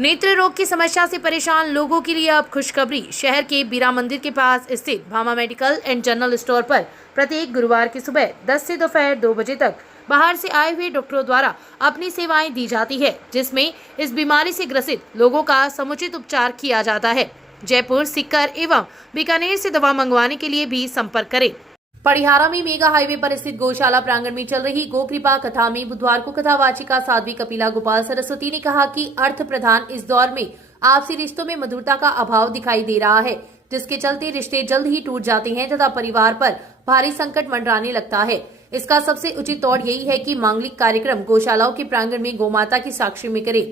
नेत्र रोग की समस्या से परेशान लोगों के लिए अब खुशखबरी। शहर के बीरा मंदिर के पास स्थित Bhama medical and general store पर प्रत्येक गुरुवार की सुबह 10 से दोपहर 2 बजे तक बाहर से आए हुए डॉक्टरों द्वारा अपनी सेवाएं दी जाती है, जिसमें इस बीमारी से ग्रसित लोगों का समुचित उपचार किया जाता है। जयपुर, सीकर एवं बीकानेर से दवा मंगवाने के लिए भी संपर्क करें। पड़िहारा में मेगा हाईवे पर स्थित गौशाला प्रांगण में चल रही गो कृपा कथा में बुधवार को कथावाचिका साध्वी कपिला गोपाल सरस्वती ने कहा कि अर्थ प्रधान इस दौर में आपसी रिश्तों में मधुरता का अभाव दिखाई दे रहा है, जिसके चलते रिश्ते जल्द ही टूट जाते हैं तथा परिवार पर भारी संकट मंडराने लगता है। इसका सबसे उचित तौर यही है कि मांगलिक कार्यक्रम गौशालाओं के प्रांगण में गौमाता की साक्षी में करे,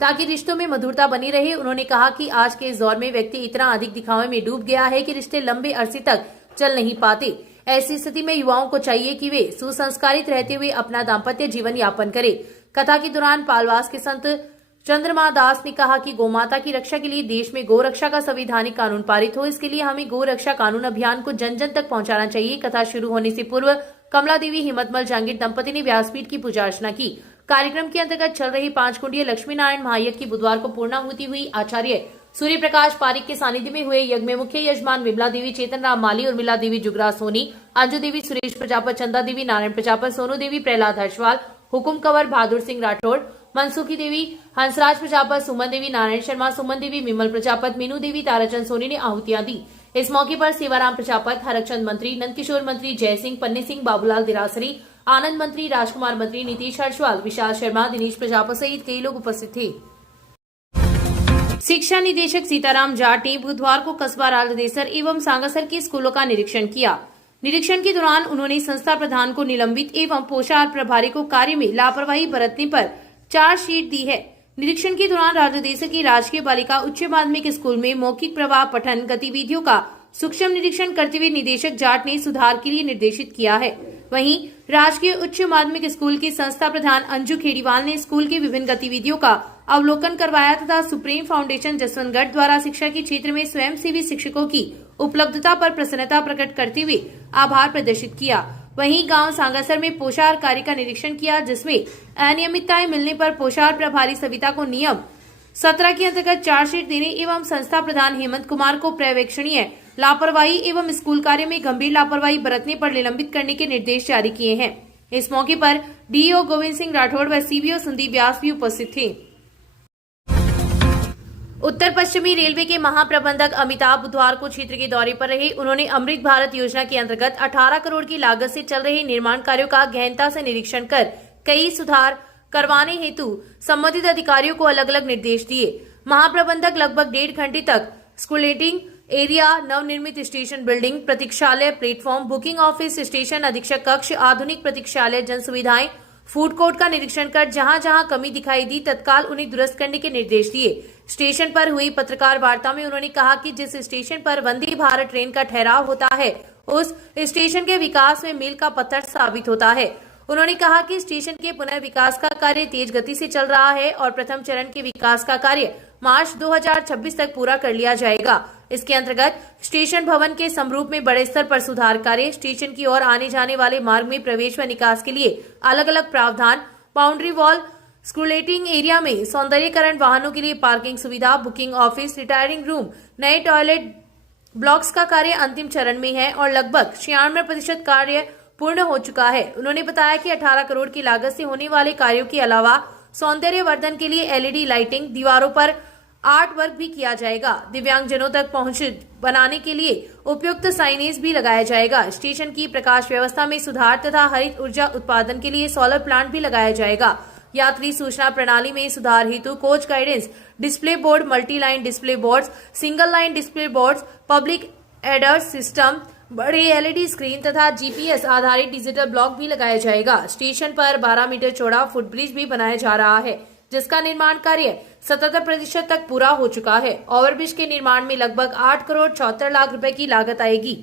ताकि रिश्तों में मधुरता बनी रहे। उन्होंने कहा कि आज के इस दौर में व्यक्ति इतना अधिक दिखावे में डूब गया है कि रिश्ते लंबे अरसे तक चल नहीं पाते। ऐसी स्थिति में युवाओं को चाहिए कि वे सुसंस्कारित रहते हुए अपना दाम्पत्य जीवन यापन करें। कथा के दौरान पालवास के संत चंद्रमा दास ने कहा कि गौमाता की रक्षा के लिए देश में गौ रक्षा का संवैधानिक कानून पारित हो, इसके लिए हमें गौ रक्षा कानून अभियान को जन जन तक पहुंचाना चाहिए। कथा शुरू होने से पूर्व कमला देवी हिम्मतमल जांगीर दंपति ने व्यासपीठ की पूजा अर्चना की। कार्यक्रम के अंतर्गत चल रही 5 कुंडीय लक्ष्मी नारायण महायज्ञ की बुधवार को पूर्णाहुति हुई। आचार्य सूर्य प्रकाश पारिक के सानिध्य में हुए यज्ञ में मुख्य यजमान विमला देवी, चेतन राम माली, उर्मिला देवी, जुगरा सोनी, अंजू देवी, सुरेश प्रजापत, चंदा देवी, नारायण प्रजापत, सोनू देवी, प्रहलाद हर्षवाल, हुकुम कंवर, बहादुर सिंह राठौड़, मनसुखी देवी, हंसराज प्रजापत, सुमन देवी, नारायण शर्मा, सुमन देवी, विमल प्रजापत, मीनू देवी, ताराचंद सोनी ने आहुतियां दी। इस मौके पर सेवाराम प्रजापत, हरकचंद मंत्री, नंदकिशोर मंत्री, जय सिंह, पन्ने सिंह, बाबूलाल दिरासरी, आनंद मंत्री, राजकुमार मंत्री, नीतीश हर्षवाल, विशाल शर्मा, दिनेश प्रजापत सहित कई लोग उपस्थित थे। शिक्षा निदेशक सीताराम जाट ने बुधवार को कस्बा राजदेसर एवं सांगासर के स्कूलों का निरीक्षण किया। निरीक्षण के दौरान उन्होंने संस्था प्रधान को निलंबित एवं पोषाहार प्रभारी को कार्य में लापरवाही बरतने पर चार्जशीट दी है। निरीक्षण के दौरान राजदेसर की राजकीय बालिका उच्च माध्यमिक स्कूल में मौखिक प्रवाह पठन गतिविधियों का सूक्ष्म निरीक्षण करते हुए निदेशक जाट ने सुधार के लिए निर्देशित किया है। वहीं राजकीय उच्च माध्यमिक स्कूल की संस्था प्रधान अंजू खेड़ीवाल ने स्कूल की विभिन्न गतिविधियों का अवलोकन करवाया तथा सुप्रीम फाउंडेशन जसवंतगढ़ द्वारा शिक्षा के क्षेत्र में स्वयंसेवी शिक्षकों की उपलब्धता पर प्रसन्नता प्रकट करते हुए आभार प्रदर्शित किया। वहीं गांव सांगासर में पोषाहार कार्य का निरीक्षण किया, जिसमें अनियमितताएं मिलने पर पोषाहार प्रभारी सविता को नियम 17 के अंतर्गत चार्जशीट देने एवं संस्था प्रधान हेमंत कुमार को पर्यवेक्षणीय लापरवाही एवं स्कूल कार्य में गंभीर लापरवाही बरतने पर निलंबित करने के निर्देश जारी किए हैं। इस मौके पर डीईओ गोविंद सिंह राठौड़ व सीबीओ संदीप व्यास भी उपस्थित थे। उत्तर पश्चिमी रेलवे के महाप्रबंधक अमिताभ बुधवार को क्षेत्र के दौरे पर रहे। उन्होंने अमृत भारत योजना के अंतर्गत 18 करोड़ की लागत से चल रहे निर्माण कार्यों का गहनता से निरीक्षण कर कई सुधार करवाने हेतु संबंधित अधिकारियों को अलग अलग निर्देश दिए। महाप्रबंधक लगभग 1.5 घंटे तक स्कूलेटिंग एरिया, नवनिर्मित स्टेशन बिल्डिंग, प्रतीक्षालय, प्लेटफॉर्म, बुकिंग ऑफिस, स्टेशन अधीक्षक कक्ष, आधुनिक प्रतीक्षालय, जन सुविधाएं, फूड कोर्ट का निरीक्षण कर जहां जहां कमी दिखाई दी तत्काल उन्हें दुरुस्त करने के निर्देश दिए। स्टेशन पर हुई पत्रकार वार्ता में उन्होंने कहा कि जिस स्टेशन पर वंदे भारत ट्रेन का ठहराव होता है, उस स्टेशन के विकास में मील का पत्थर साबित होता है। उन्होंने कहा कि स्टेशन के पुनर्विकास का कार्य तेज गति से चल रहा है और प्रथम चरण के विकास का कार्य मार्च 2026 तक पूरा कर लिया जाएगा। इसके अंतर्गत स्टेशन भवन के समरूप में बड़े स्तर पर सुधार कार्य, स्टेशन की ओर आने जाने वाले मार्ग में प्रवेश व निकास के लिए अलग अलग प्रावधान, बाउंड्री वॉल, स्कूलेटिंग एरिया में सौंदर्यीकरण, वाहनों के लिए पार्किंग सुविधा, बुकिंग ऑफिस, रिटायरिंग रूम, नए टॉयलेट ब्लॉक्स का कार्य अंतिम चरण में है और लगभग 96% कार्य पूर्ण हो चुका है। उन्होंने बताया कि 18 करोड़ की लागत से होने वाले कार्यों के अलावा सौंदर्यवर्धन के लिए एलईडी लाइटिंग, दीवारों पर आर्ट वर्क भी किया जाएगा। दिव्यांगजनों तक पहुंच बनाने के लिए उपयुक्त साइनेज भी लगाया जाएगा। स्टेशन की प्रकाश व्यवस्था में सुधार तथा हरित ऊर्जा उत्पादन के लिए सोलर प्लांट भी लगाया जाएगा। यात्री सूचना प्रणाली में सुधार हेतु coach guidance display board, multi line display boards, single line display boards, public aiders system, बड़े एलईडी स्क्रीन तथा जीपीएस आधारित डिजिटल ब्लॉक भी लगाया जाएगा। स्टेशन पर 12 मीटर चौड़ा फुटब्रिज भी बनाया जा रहा है, जिसका निर्माण कार्य 77% तक पूरा हो चुका है। ओवरब्रिज के निर्माण में लगभग 8 करोड़ 74 लाख रुपए की लागत आएगी।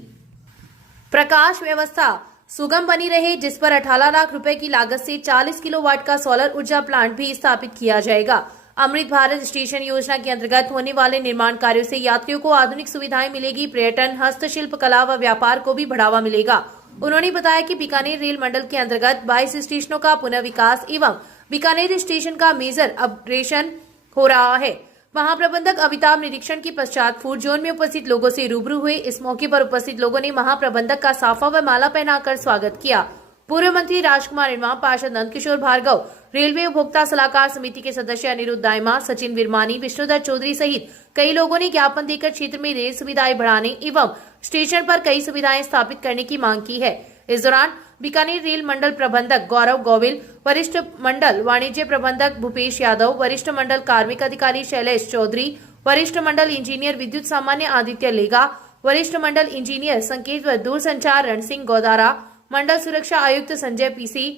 प्रकाश व्यवस्था सुगम बनी रहे, जिस पर 18 लाख रुपए की लागत से 40 किलोवाट का सोलर ऊर्जा प्लांट भी स्थापित किया जाएगा। अमृत भारत स्टेशन योजना के अंतर्गत होने वाले निर्माण कार्यों से यात्रियों को आधुनिक सुविधाएं मिलेगी। पर्यटन, हस्तशिल्प कला व व्यापार को भी बढ़ावा मिलेगा। उन्होंने बताया कि बीकानेर रेल मंडल के अंतर्गत 22 स्टेशनों का पुनर्विकास एवं बीकानेर स्टेशन का मेजर अपग्रेडेशन हो रहा है। महाप्रबंधक अमिताभ निरीक्षण के पश्चात फूड जोन में उपस्थित लोगों से रूबरू हुए। इस मौके पर उपस्थित लोगों ने महाप्रबंधक का साफा व माला पहनाकर स्वागत किया। पूर्व मंत्री राजकुमार इनवा, पार्षद नंदकिशोर भार्गव, रेलवे उपभोक्ता सलाहकार समिति के सदस्य अनिरुद्ध दाइमा, सचिन विरमानी, विष्णुदत्त चौधरी सहित कई लोगों ने ज्ञापन देकर क्षेत्र में रेल सुविधाएं बढ़ाने एवं स्टेशन पर कई सुविधाएं स्थापित करने की मांग की है। इस दौरान बीकानेर रेल मंडल प्रबंधक गौरव गोविल, वरिष्ठ मंडल वाणिज्य प्रबंधक भूपेश यादव, वरिष्ठ मंडल कार्मिक अधिकारी शैलेश चौधरी, वरिष्ठ मंडल इंजीनियर विद्युत सामान्य आदित्य लेगा, वरिष्ठ मंडल इंजीनियर संकेत व दूरसंचार रणसिंह गोदारा, मंडल सुरक्षा आयुक्त संजय पीसी,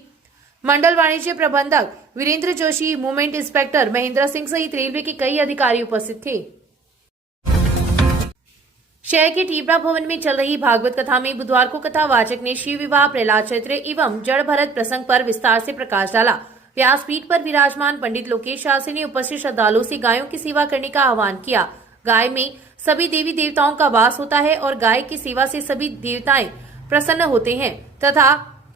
मंडल वाणिज्य प्रबंधक वीरेंद्र जोशी, मूवमेंट इंस्पेक्टर महेंद्र सिंह सहित रेलवे के कई अधिकारी उपस्थित थे। शहर के टीपरा भवन में चल रही भागवत कथा में बुधवार को कथावाचक ने शिव विवाह, प्रहलाद चरित्र एवं जड़ भरत प्रसंग पर विस्तार से प्रकाश डाला। व्यासपीठ पर विराजमान पंडित लोकेश शास्त्री ने उपस्थित श्रद्धालुओं से गायों की सेवा करने का आह्वान किया। गाय में सभी देवी देवताओं का वास होता है और गाय की सेवा से सभी देवताएं प्रसन्न होते हैं तथा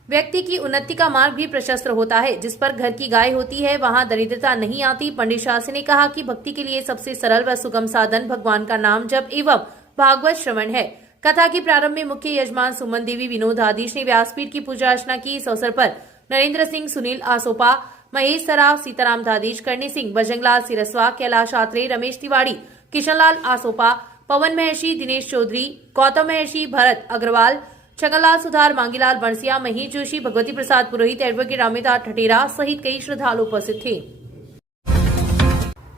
व्यक्ति की उन्नति का मार्ग भी प्रशस्त होता है। जिस पर घर की गाय होती है वहां दरिद्रता नहीं आती। पंडित शास्त्री ने कहा कि भक्ति के लिए सबसे सरल व सुगम साधन भगवान का नाम जप एवं भागवत श्रवण है। कथा के प्रारंभ में मुख्य यजमान सुमन देवी, विनोद आदिश ने व्यासपीठ की पूजा अर्चना की। इस अवसर पर नरेंद्र सिंह, सुनील आसोपा, महेश सराफ, सीताराम दादीश, करणी सिंह, बजरंगलाल सिरस्वा, कैलाश आत्रे, रमेश तिवारी, किशनलाल आसोपा, पवन महर्षि, दिनेश चौधरी, गौतम महर्षि, भरत अग्रवाल, छगनलाल सुधार, मांगीलाल बंसिया, महेश जोशी, भगवती प्रसाद पुरोहित, एडवोकेट रामेदास ठटेरा सहित कई श्रद्धालु उपस्थित थे।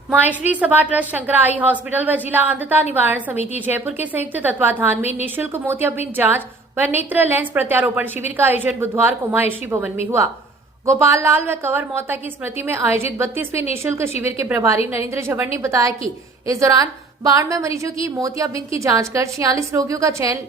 माहेश्वरी सभा ट्रस्ट, शंकरा आई हॉस्पिटल व जिला अंधता निवारण समिति जयपुर के संयुक्त तत्वाधान में निःशुल्क मोतियाबिंद जांच व नेत्र लेंस प्रत्यारोपण शिविर का आयोजन बुधवार को माहेश्वरी भवन में हुआ। गोपाल लाल व कंवर मोहता की स्मृति में आयोजित 32वें निःशुल्क शिविर के प्रभारी नरेंद्र झंवर ने बताया कि इस दौरान 92 मरीजों की मोतियाबिंद की जांच कर 46 रोगियों का चयन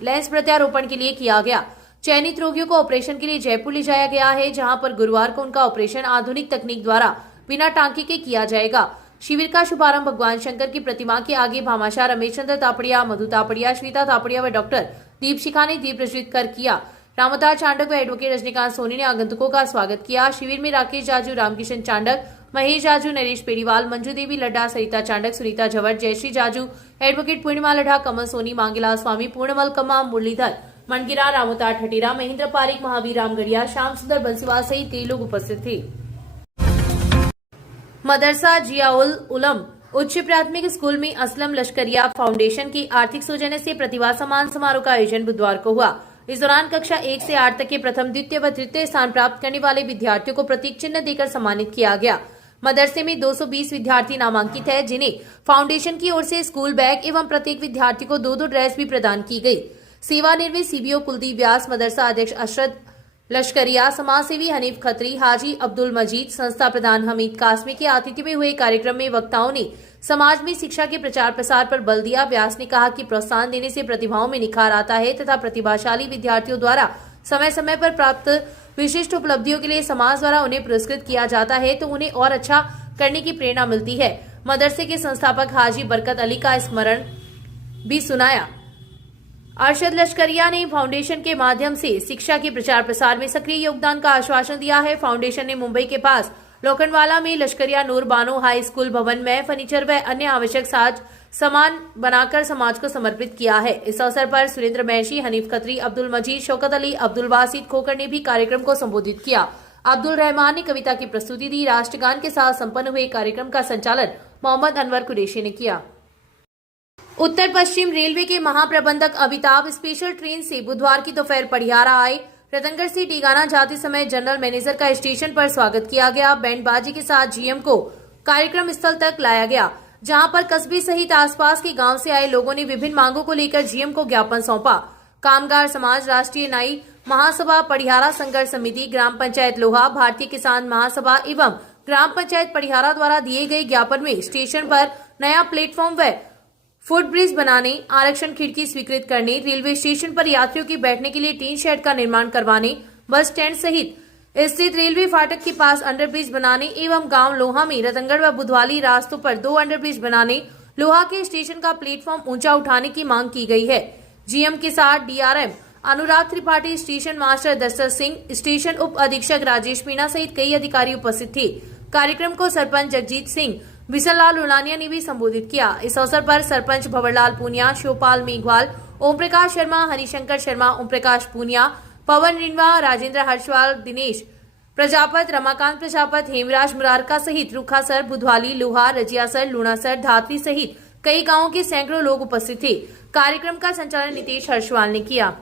लेंस प्रत्यारोपण के लिए किया गया। चयनित रोगियों को ऑपरेशन के लिए जयपुर ले जाया गया है, जहां पर गुरुवार को उनका ऑपरेशन आधुनिक तकनीक द्वारा बिना टांके के किया जाएगा। शिविर का शुभारंभ भगवान शंकर की प्रतिमा के आगे भामाशाह रमेश चंद्र तापड़िया, मधु तापड़िया, श्वेता तापड़िया व डॉक्टर दीपशिखा ने दीप प्रज्वलित कर किया। रामदास चांडक व एडवोकेट रजनीकांत सोनी ने आगंतुकों का स्वागत किया। शिविर में राकेश जाजू, रामकिशन चांडक, महेश जाजू, नरेश पेड़ीवाल, मंजू देवी लड्डा, सरिता चांडक, सुनीता झवर, जयश्री जाजू, एडवोकेट पूर्णिमा लड्डा, कमल सोनी, मांगीलाल स्वामी, पूर्णमल कम्मा, मुरलीधर मनगिरा, रामोतार ठटेरा, महेंद्र पारिक, महावीर रामगढ़िया, श्याम सुंदर बंसीवाल सहित कई लोग उपस्थित थे। मदरसा जियाउल उलम उच्च प्राथमिक स्कूल में असलम लश्करिया फाउंडेशन की आर्थिक सौजन्य से प्रतिभा सम्मान समारोह का आयोजन बुधवार को हुआ। इस दौरान कक्षा 1 से 8 तक के प्रथम, द्वितीय व तृतीय स्थान प्राप्त करने वाले विद्यार्थियों को प्रतीक चिन्ह देकर सम्मानित किया गया। मदरसे में 220 विद्यार्थी नामांकित है, जिन्हें फाउंडेशन की ओर से स्कूल बैग एवं प्रत्येक विद्यार्थी को 2-2 ड्रेस भी प्रदान की गई। सेवानिवृत्त सीबीओ कुलदीप व्यास, मदरसा अध्यक्ष अशरद लश्करिया, समाजसेवी हनीफ खत्री, हाजी अब्दुल मजीद, संस्था प्रधान हमीद कासमी के आतिथ्य में हुए कार्यक्रम में वक्ताओं ने समाज में शिक्षा के प्रचार प्रसार पर बल दिया। व्यास ने कहा कि प्रोत्साहन देने से प्रतिभाओं में निखार आता है तथा प्रतिभाशाली विद्यार्थियों द्वारा समय समय पर प्राप्त विशिष्ट उपलब्धियों के लिए समाज द्वारा उन्हें पुरस्कृत किया जाता है तो उन्हें और अच्छा करने की प्रेरणा मिलती है। मदरसे के संस्थापक हाजी बरकत अली का स्मरण भी सुनाया। अरशद लश्करिया ने फाउंडेशन के माध्यम से शिक्षा के प्रचार प्रसार में सक्रिय योगदान का आश्वासन दिया है। फाउंडेशन ने मुंबई के पास लोखंडवाला में लश्करिया नूर बानो हाई स्कूल भवन में फर्नीचर व अन्य आवश्यक सामान बनाकर समाज को समर्पित किया है। इस अवसर पर सुरेंद्र महर्षि, हनीफ खत्री, अब्दुल मजीद, शौकत अली, अब्दुल वासिद खोकर ने भी कार्यक्रम को संबोधित किया। अब्दुल रहमान ने कविता की प्रस्तुति दी। राष्ट्रगान के साथ संपन्न हुए कार्यक्रम का संचालन मोहम्मद अनवर कुरैशी ने किया। उत्तर पश्चिम रेलवे के महाप्रबंधक अमिताभ स्पेशल ट्रेन से बुधवार की दोपहर पड़ियारा आए। रतनगढ़ से टीगाना जाते समय जनरल मैनेजर का स्टेशन पर स्वागत किया गया। बैंडबाजी के साथ जीएम को कार्यक्रम स्थल तक लाया गया, जहां पर कस्बे सहित आसपास के गांव से आए लोगों ने विभिन्न मांगों को लेकर जीएम को ज्ञापन सौंपा। कामगार समाज, राष्ट्रीय न्यायी महासभा, पड़ियारा संघर्ष समिति, ग्राम पंचायत लोहा, भारतीय किसान महासभा एवं ग्राम पंचायत पड़ियारा द्वारा दिए गए ज्ञापन में स्टेशन पर नया प्लेटफॉर्म व फुट ब्रिज बनाने, आरक्षण खिड़की स्वीकृत करने, रेलवे स्टेशन पर यात्रियों के बैठने के लिए टीन शेड का निर्माण करवाने, बस स्टैंड सहित स्थित रेलवे फाटक के पास अंडरब्रिज बनाने एवं गांव लोहा में रतनगढ़ व बुधवाली रास्तों पर 2 अंडरब्रिज बनाने, लोहा के स्टेशन का प्लेटफॉर्म ऊंचा उठाने की मांग की गई है। जीएम के साथ DRM Anurag Tripathi, station master Dashrath Singh, station उप अधीक्षक राजेश मीणा सहित कई अधिकारी उपस्थित थे। कार्यक्रम को सरपंच जगजीत सिंह, बिसनलाल लुलानिया ने भी संबोधित किया। इस अवसर पर सरपंच भंवरलाल पूनिया, शिवपाल मेघवाल, ओम प्रकाश शर्मा, हरिशंकर शर्मा, ओम प्रकाश पूनिया, पवन रिनवा, राजेंद्र हर्षवाल, दिनेश प्रजापत, रमाकांत प्रजापत, हेमराज मुरारका सहित रुखासर, बुधवाली, लोहार, रजियासर, लूणासर, धातवी सहित कई गांवों के सैकड़ों लोग उपस्थित थे। कार्यक्रम का संचालन नितेश हर्षवाल ने किया।